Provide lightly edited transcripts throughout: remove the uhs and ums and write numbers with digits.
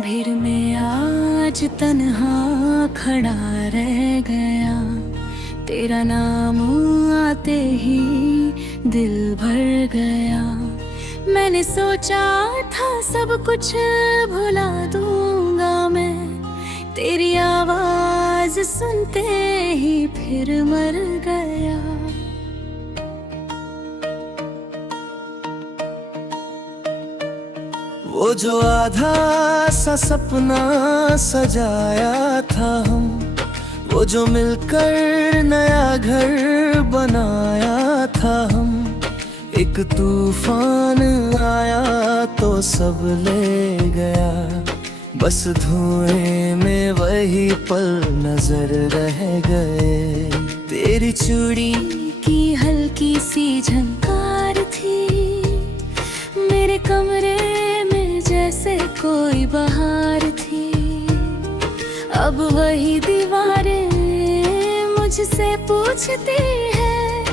भीड़ में आज तन्हा खड़ा रह गया, तेरा नाम आते ही दिल भर गया। मैंने सोचा था सब कुछ भुला दूंगा मैं, तेरी आवाज सुनते ही फिर मर गया। वो जो आधा सा सपना सजाया था हम, वो जो मिलकर नया घर बनाया था हम, एक तूफान आया तो सब ले गया। बस धुएं में वही पल नजर रह गए। तेरी चूड़ी की हल्की सी झनकार थी मेरे कमरे में, जैसे कोई बहार थी। अब वही दीवारें मुझसे पूछती है,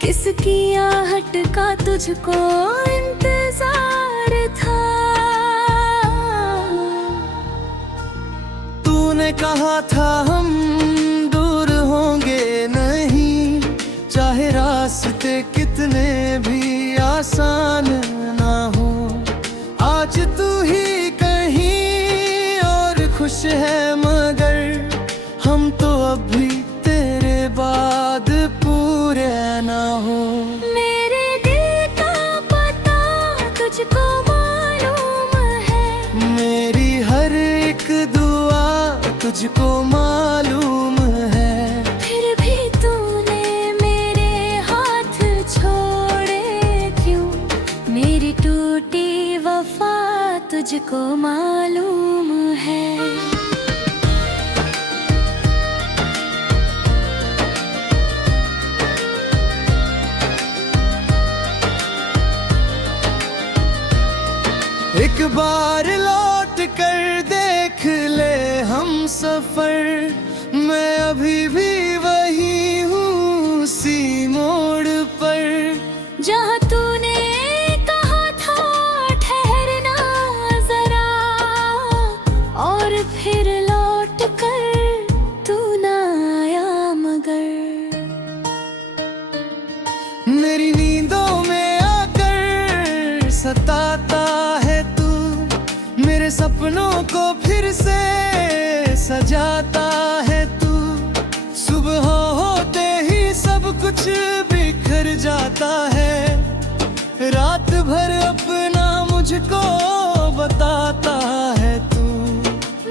किसकी आहट का तुझको इंतजार था। तूने कहा था हम दूर होंगे नहीं, चाहे रास्ते कितने भी आसान ना हो। आज तू ही कहीं और खुश है, मगर हम तो अब भी तेरे बाद पूरे ना हो। मेरे दिल का पता तुझको मालूम है, मेरी हर एक दुआ तुझको मालूम है। फिर भी तूने मेरे हाथ छोड़े क्यों? मेरी टूटी वफा तुझको मालूम है। एक बार लौट कर देख ले हम सफर, मैं अभी भी वही हूँ उसी मोड़ पर। जहाँ तूने कहा था ठहरना जरा, और फिर लौट कर तू ना आया मगर। मेरी नींदों में आकर सताता है तू, मेरे सपनों को फिर से सजाता है तू। सुबह होते ही सब कुछ बिखर जाता है, रात भर अपना मुझको बताता है तू।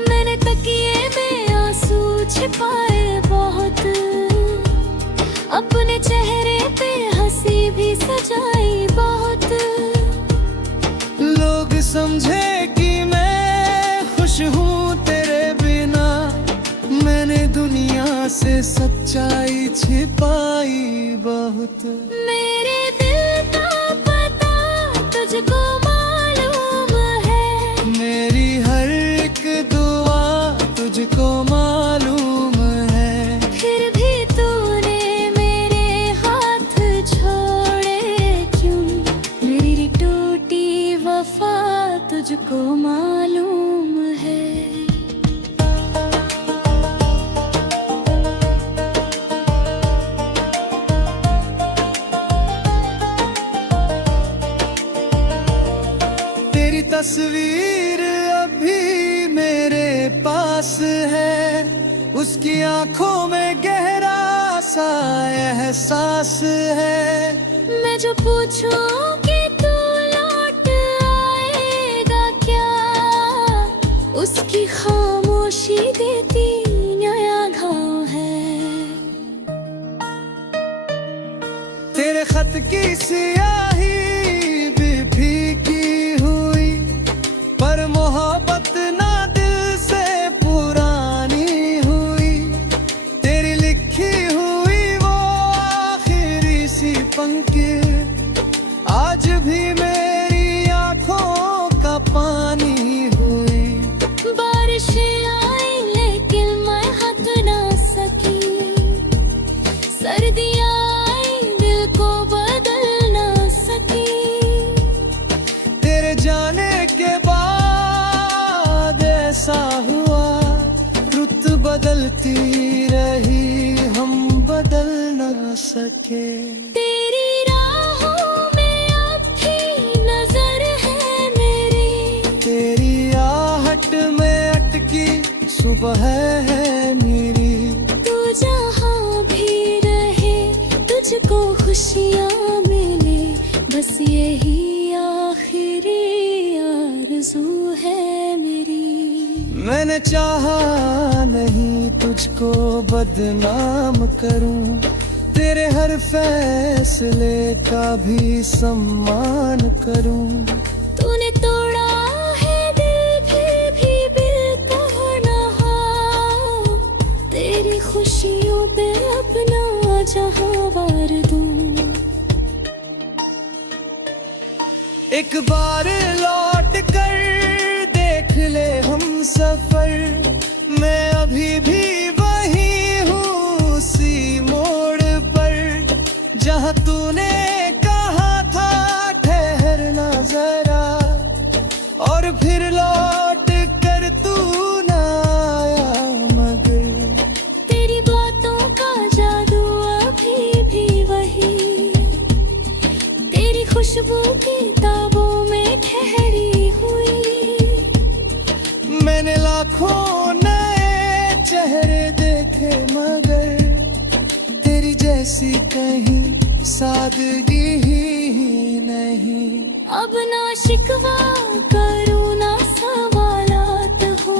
मैंने तकिए में आंसू छिपाए बहुत, अपने चेहरे पे हंसी भी सजाई बहुत। लोग समझे कि मैं खुश हूँ तेरे बिना, मैंने दुनिया से सच्चाई छिपाई बहुत। मेरे दिल का पता तुझको मालूम है, मेरी हर एक दुआ तुझको मालूम है। फिर भी तूने मेरे हाथ छोड़े क्यों? मेरी टूटी वफा तुझको मालूम है। तेरी तस्वीर अभी मेरे पास है, उसकी आंखों में गहरा सा एहसास है। मैं जो पूछूं कि तू लौट आएगा क्या, उसकी खामोशी देती नया घाव है। तेरे खत की स्याही भी फीकी हुई, पर मोहब्बत ना दिल से पुरानी हुई। तेरी लिखी हुई वो आखिरी सी पंक्ति आज भी मेरी आंखों का पानी हुई। बारिशें आई लेकिन मैं हट ना सकी, सर्दियाँ आई दिल को बदल ना सकी। तेरे जाने के बाद सके। तेरी राहों में अब भी नजर है मेरी, तेरी आहट में अटकी सुबह है नीरी। तू जहाँ भी रहे तुझको खुशियाँ मिले, बस यही आखिरी आरज़ू है मेरी। मैंने चाहा नहीं तुझको बदनाम करूं, तेरे हर फैसले का भी सम्मान करूं। तूने तोड़ा है दिल फिर भी बिल्कुल ना हो, तेरी खुशियों पे अपना जहां वार दूं। एक बार लौट कर देख ले हम सफर, मैं अभी भी वही हूँ उसी मोड़ पर, जहाँ तूने कहा था ठहरना जरा, और फिर लौट कर तू न आया मगर। तेरी बातों का जादू अभी भी वही, तेरी खुशबू किताबों में ठहरी हुई। मैंने लाखों नए चेहरे देखे मगर तेरी जैसी कहीं सादगी ही नहीं। अब ना शिकवा करूँ ना सवालात हो,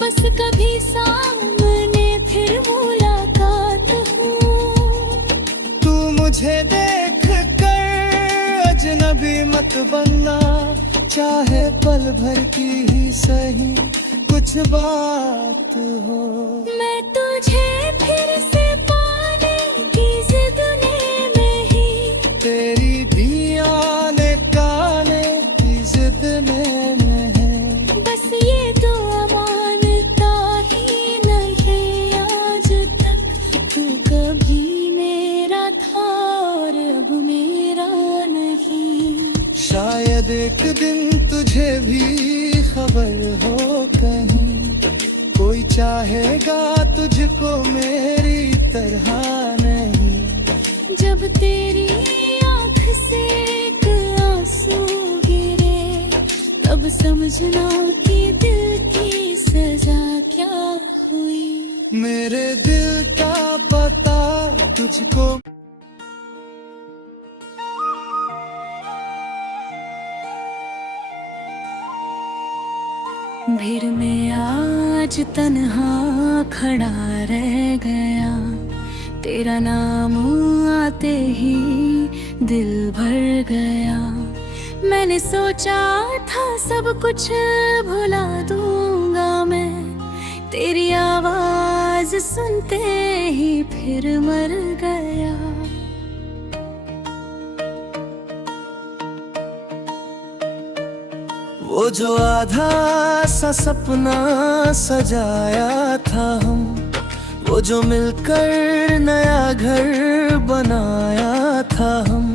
बस कभी सामने फिर मुलाकात हो। तू मुझे देख कर अजनबी मत बनना, चाहे पल भर की ही सही कुछ बात हो। मैं तुझे फिर से पाने की जिद में ही, तेरी भी आने काने की जिद में है। बस ये दुआ मानता ही नहीं आज तक, तू कभी मेरा था और अब मेरा नहीं। शायद एक दिन तुझे भी खबर हो कहीं, कोई चाहेगा तुझको मेरी तरह नहीं। जब तेरी आँख से एक आंसू गिरे, तब समझना कि दिल की सजा क्या हुई। मेरे दिल का पता तुझको भीड़ में आज तन्हा खड़ा रह गया, तेरा नाम आते ही दिल भर गया। मैंने सोचा था सब कुछ भुला दूंगा मैं, तेरी आवाज सुनते ही फिर मर गया। वो जो आधा सा सपना सजाया था हम, वो जो मिलकर नया घर बनाया था हम,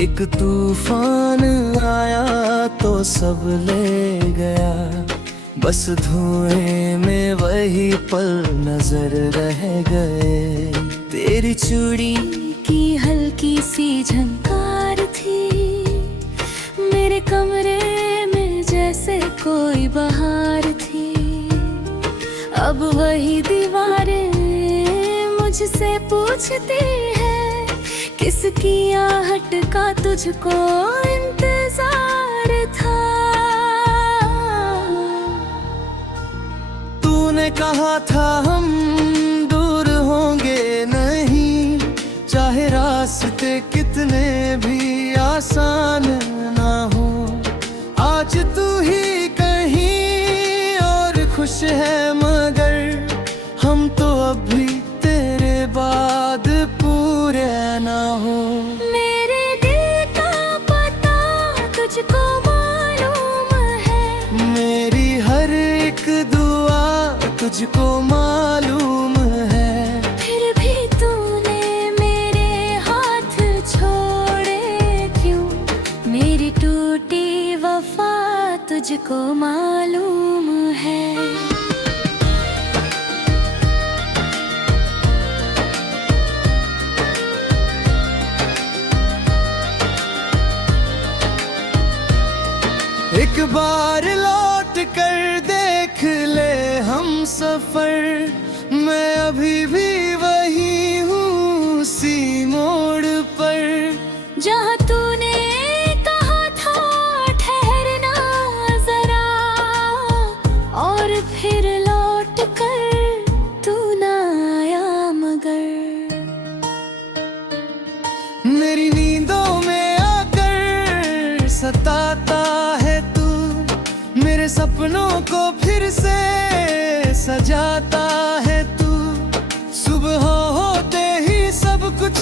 एक तूफान आया तो सब ले गया। बस धुएं में वही पल नजर रह गए। तेरी चूड़ी की हल्की सी झनकार थी मेरे कमरे में, जैसे कोई बहार थी। अब वही दीवारें मुझसे पूछती है, किसकी आहट का तुझको इंतजार था। तूने कहा था हम दूर होंगे नहीं, चाहे रास्ते कितने भी आसान ना हो। आज तू ही कहीं और खुश है, मगर हम तो अब भी तेरे बाद पूरे ना हो। मेरे दिल का पता तुझको मालूम है, मेरी हर एक दुआ तुझको मालूम है। फिर भी तूने मेरे हाथ छोड़े क्यों, मेरी टूटी वफा तुझको मालूम है। बार लौट कर देख ले हम सफर, मैं अभी भी वही हूँ उसी मोड़ पर। जहाँ तूने कहा था ठहरना जरा, और फिर लौट कर तू ना आया मगर। मेरी नींदों में आकर सताता है तू, मेरे सपनों को फिर से सजाता है तू। सुबह होते ही सब कुछ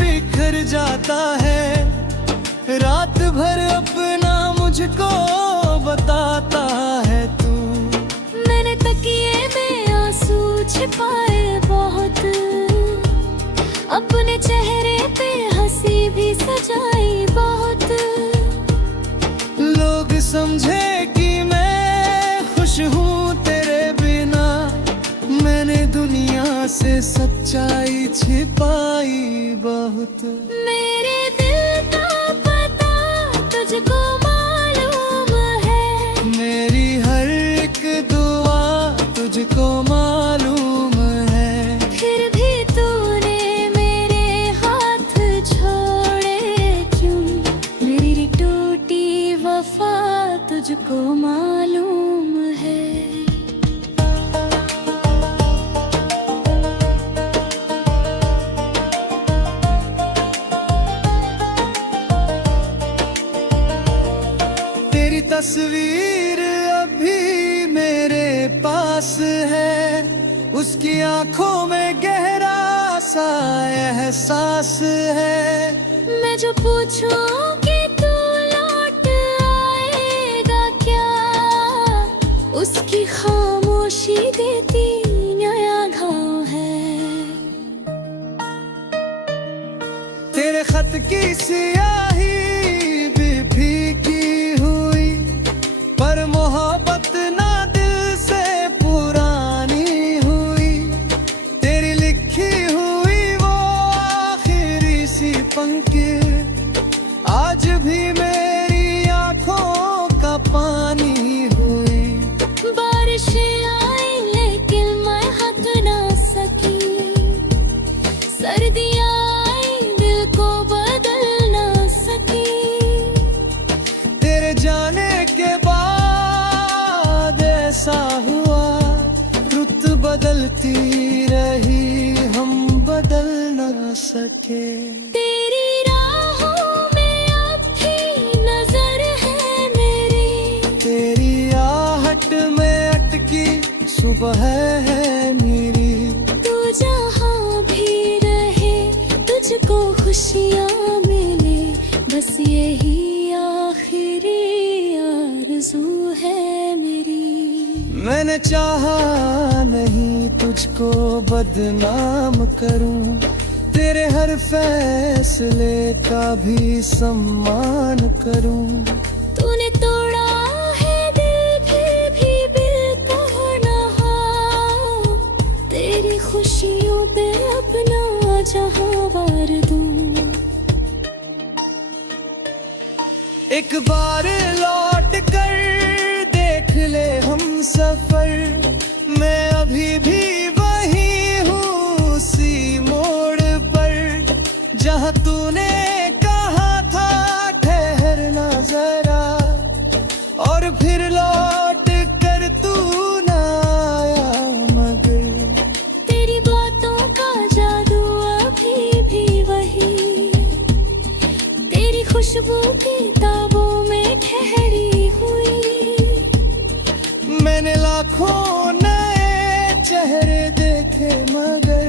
बिखर जाता है, रात भर अपना मुझको बताता है तू। मैंने तकिए में आंसू छिपाए बहुत, अपने चेहरे पे हंसी भी सजाई बहुत। लोग समझे कि मैं खुश हूँ तेरे बिना, मैंने दुनिया से सच्चाई छिपाई बहुत। मेरे दिल का पता तुझको मालूम है, मेरी हर एक दुआ तुझको मालूम है। फिर भी तूने मेरे हाथ छोड़े क्यों? मेरी टूटी वफा तुझको मालूम है। तेरी तस्वीर अभी मेरे पास है, उसकी आंखों में गहरा सा एहसास है। मैं जो पूछूं कि तू लौट आएगा क्या, उसकी खामोशी देती नया घाव है। तेरे खत की सियाही भी फीकी हुई, पर मोहब्बत ना दिल से पुरानी हुई। तेरी लिखी हुई वो आखिरी सी पंक्ति आज भी मेरी आंखों का पानी हुई। बारिशें आई लेकिन मैं हट ना सकी, सर्दियाँ आई दिल को बदल ना सकी। तेरे जाने के बाद ऐसा हुआ, रुत बदलती रही हम बदल ना सके। तेरी राहों में अब भी नजर है मेरी, तेरी आहट में अटकी सुबह है मेरी। तू जहाँ भी रहे तुझको खुशियाँ मिले, बस यही आखिरी आरज़ू है मेरी। मैंने चाहा नहीं तुझको बदनाम करूं, तेरे हर फैसले का भी सम्मान करूं। तूने तोड़ा है दिल फिर भी बिल्कुल हो, तेरी खुशियों पे अपना जहां वार दूं। एक बार लौट कर देख ले हम सफर, मैं अभी भी वही हूँ उसी मोड़ पर। जहाँ तूने कहा था ठहरना जरा, और फिर लौट कर तू ना आया मगर। तेरी बातों का जादू अभी भी वही, तेरी खुशबू किताबों में ठहरी हुई। मैंने लाखों नए चेहरे देखे मगर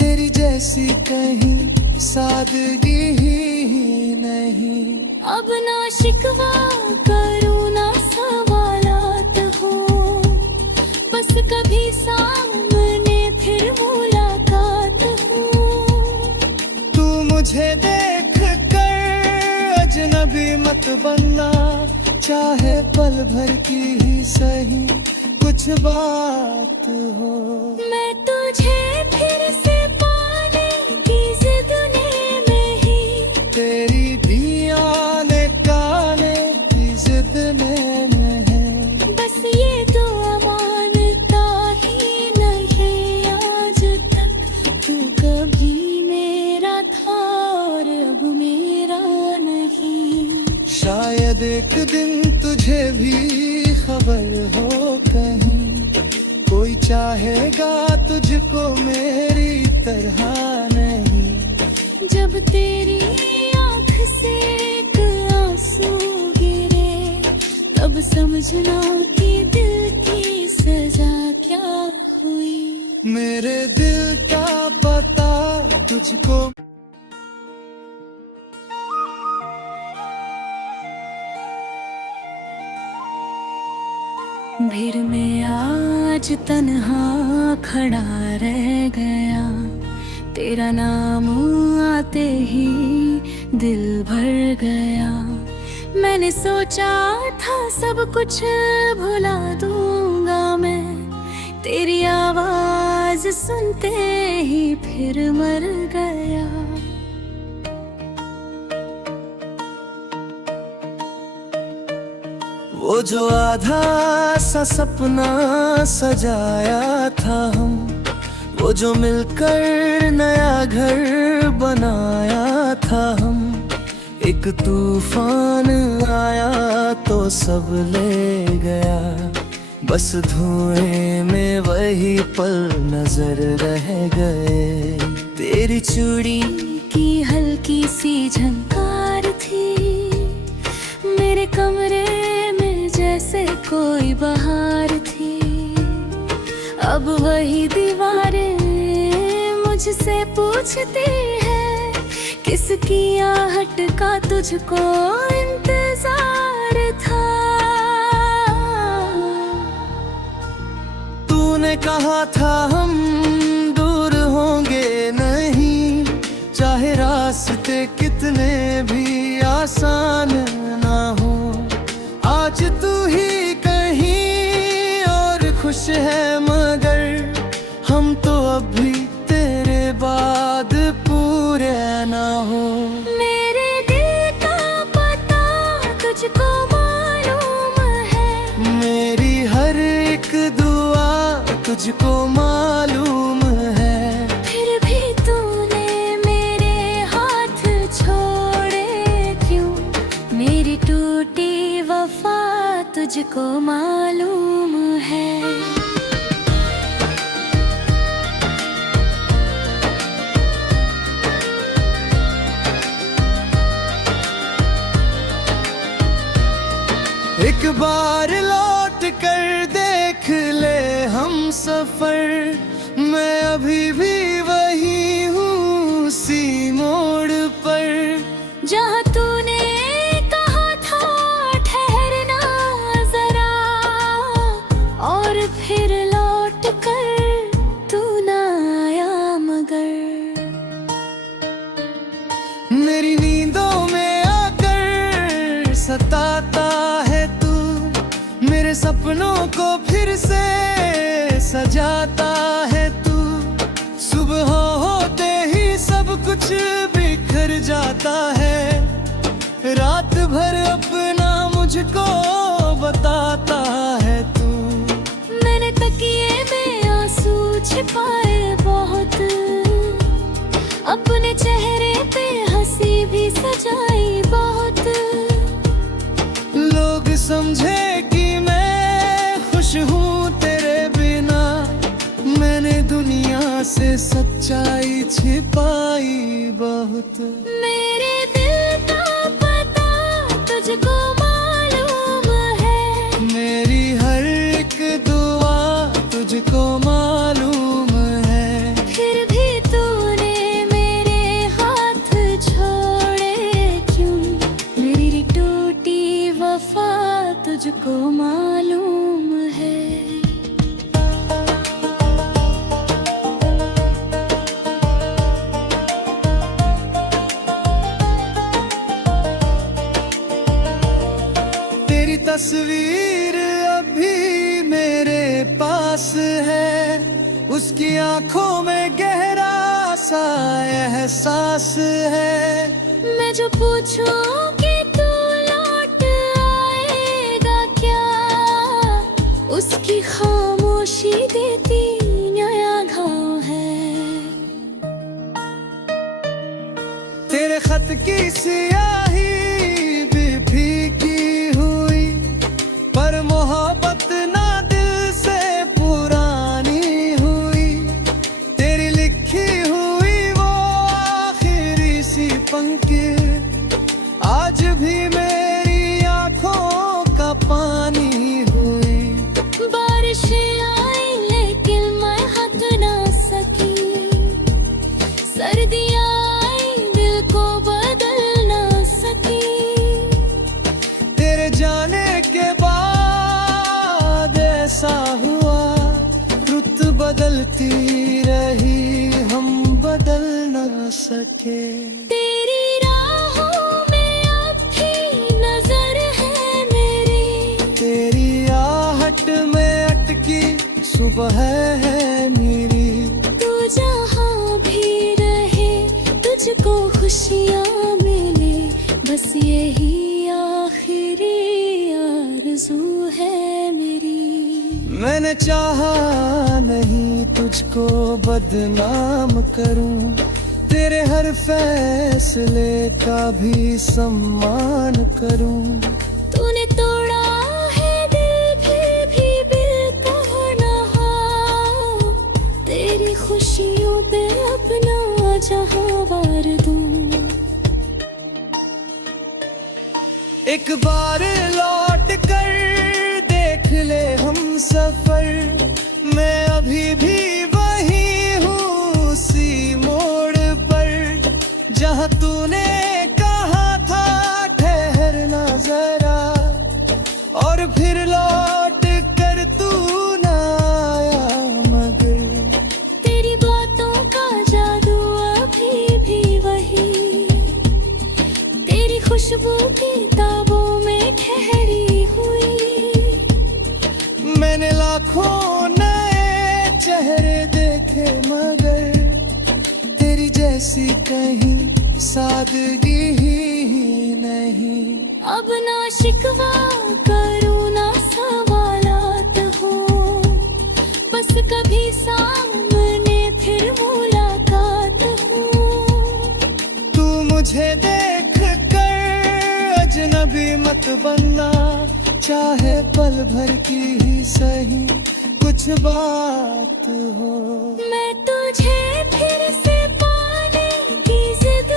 तेरी जैसी कहीं सादगी ही नहीं। अब ना शिकवा करूँ ना सवालात हो, बस कभी सामने फिर मुलाकात हो। तू मुझे देख कर अजनबी मत बनना, चाहे पल भर की ही सही कुछ बात हो। मैं तुझे फिर से पाने की जिद में ही, तेरी भी आने काने की जिद ने एक दिन तुझे भी खबर हो कहीं, कोई चाहेगा तुझको मेरी तरह नहीं। जब तेरी आँख से एक आंसू गिरे, तब समझना कि दिल की सजा क्या हुई। मेरे दिल का पता तुझको भीड़ में आज तन्हा खड़ा रह गया, तेरा नाम आते ही दिल भर गया। मैंने सोचा था सब कुछ भुला दूंगा मैं, तेरी आवाज सुनते ही फिर मर गया। वो जो आधा सा सपना सजाया था हम, वो जो मिलकर नया घर बनाया था हम, एक तूफान आया तो सब ले गया। बस धुएं में वही पल नजर रह गए। तेरी चूड़ी की हल्की सी झनकार थी मेरे कमरे में, जैसे कोई बहार थी। अब वही दीवारें मुझसे पूछती है, किसकी आहट का तुझको इंतजार था। तूने कहा था हम दूर होंगे नहीं, चाहे रास्ते कितने भी आसान ना हो। आज तू ही कहीं और खुश है, मगर हम तो अब भी तेरे बाद पूरे ना हो। मेरे दिल का पता तुझको मालूम है, मेरी हर एक दुआ तुझको मालूम है। फिर भी तूने मेरे हाथ छोड़े क्यों, मेरी टूटी वफा तुझको मालूम है। एक बार लौट कर देख ले हम सफर, मैं अभी भी वही हूँ उसी मोड़ पर। जहाँ तूने कहा था ठहरना जरा, और फिर लौट कर तू ना आया मगर। मेरी नींदों में आकर सताता है तू, मेरे सपनों को फिर से सजाता है तू। सुबह होते ही सब कुछ बिखर जाता है, रात भर अपना मुझको बताता है तू। मैंने तकिए में आंसू छिपाए बहुत, अपने चेहरे पे हंसी भी सजाई बहुत। लोग समझे कि मैं खुश हूँ तेरे बिना, मैंने दुनिया से सच्चाई छिपाई बहुत। मेरे दिल का पता तुझको मालूम है, मेरी हर एक दुआ तुझको मालूम है। फिर भी तूने मेरे हाथ छोड़े क्यों, मेरी टूटी वफा तुझको मालूम है। तेरी तस्वीर अभी मेरे पास है, उसकी आंखों में गहरा सा एहसास है। मैं जो पूछूं कि तू लौट आएगा क्या, उसकी खामोशी देती नया घाव है। तेरे खत की स्याही भी फीकी फंकिर आज भी मेरी आंखों का पानी हुई। बारिशें आई लेकिन मैं हट ना सकी, सर्दियाँ आई दिल को बदल ना सकी। तेरे जाने के बाद ऐसा हुआ, रुत बदलती रही, हम बदल ना सके। तेरी राहों में अब भी नजर है मेरी, तेरी आहट में अटकी सुबह है मेरी। तू जहाँ भी रहे तुझको खुशियाँ मिले, बस यही आखिरी आरज़ू है मेरी। मैंने चाहा नहीं तुझको बदनाम करूं, तेरे हर फैसले का भी सम्मान करूं। तूने तोड़ा है दिल फिर भी बिल्कुल ना हो, तेरी खुशियों पे अपना जहां वार दूं। एक बार लौट कर देख ले हम सफर, मैं अभी भी वही हूँ उसी मोड़ पर, जहाँ तूने कहा था ठहरना जरा, और फिर लौट कर तू न आया मगर। तेरी बातों का जादू अभी भी वही, तेरी खुशबू किताबों में ठहरी हुई। मैंने लाखों नए चेहरे देखे मगर तेरी जैसी कहीं सादगी ही नहीं। अब ना शिकवा करूँ ना सवालात हो, बस कभी सामने फिर मुलाकात हो। तू मुझे देख कर अजनबी मत बनना, चाहे पल भर की ही सही कुछ बात हो। मैं तुझे फिर से पाने की जिद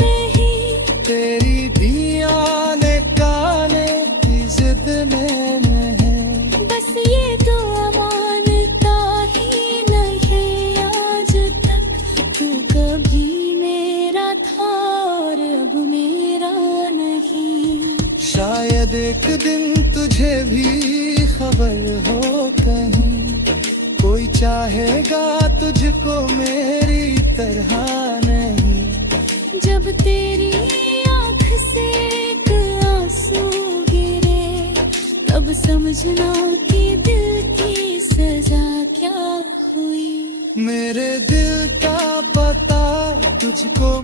में ही, तेरी भी आने काने की जिद में है। बस ये दुआ मानता ही नहीं आज तक, तू कभी मेरा था और अब मेरा नहीं। शायद एक दिन तुझे भी खबर हो कहीं, कोई चाहेगा तुझको मेरी तरह नहीं। जब तेरी आँख से एक आंसू गिरे, तब समझना कि दिल की सजा क्या हुई। मेरे दिल का पता तुझको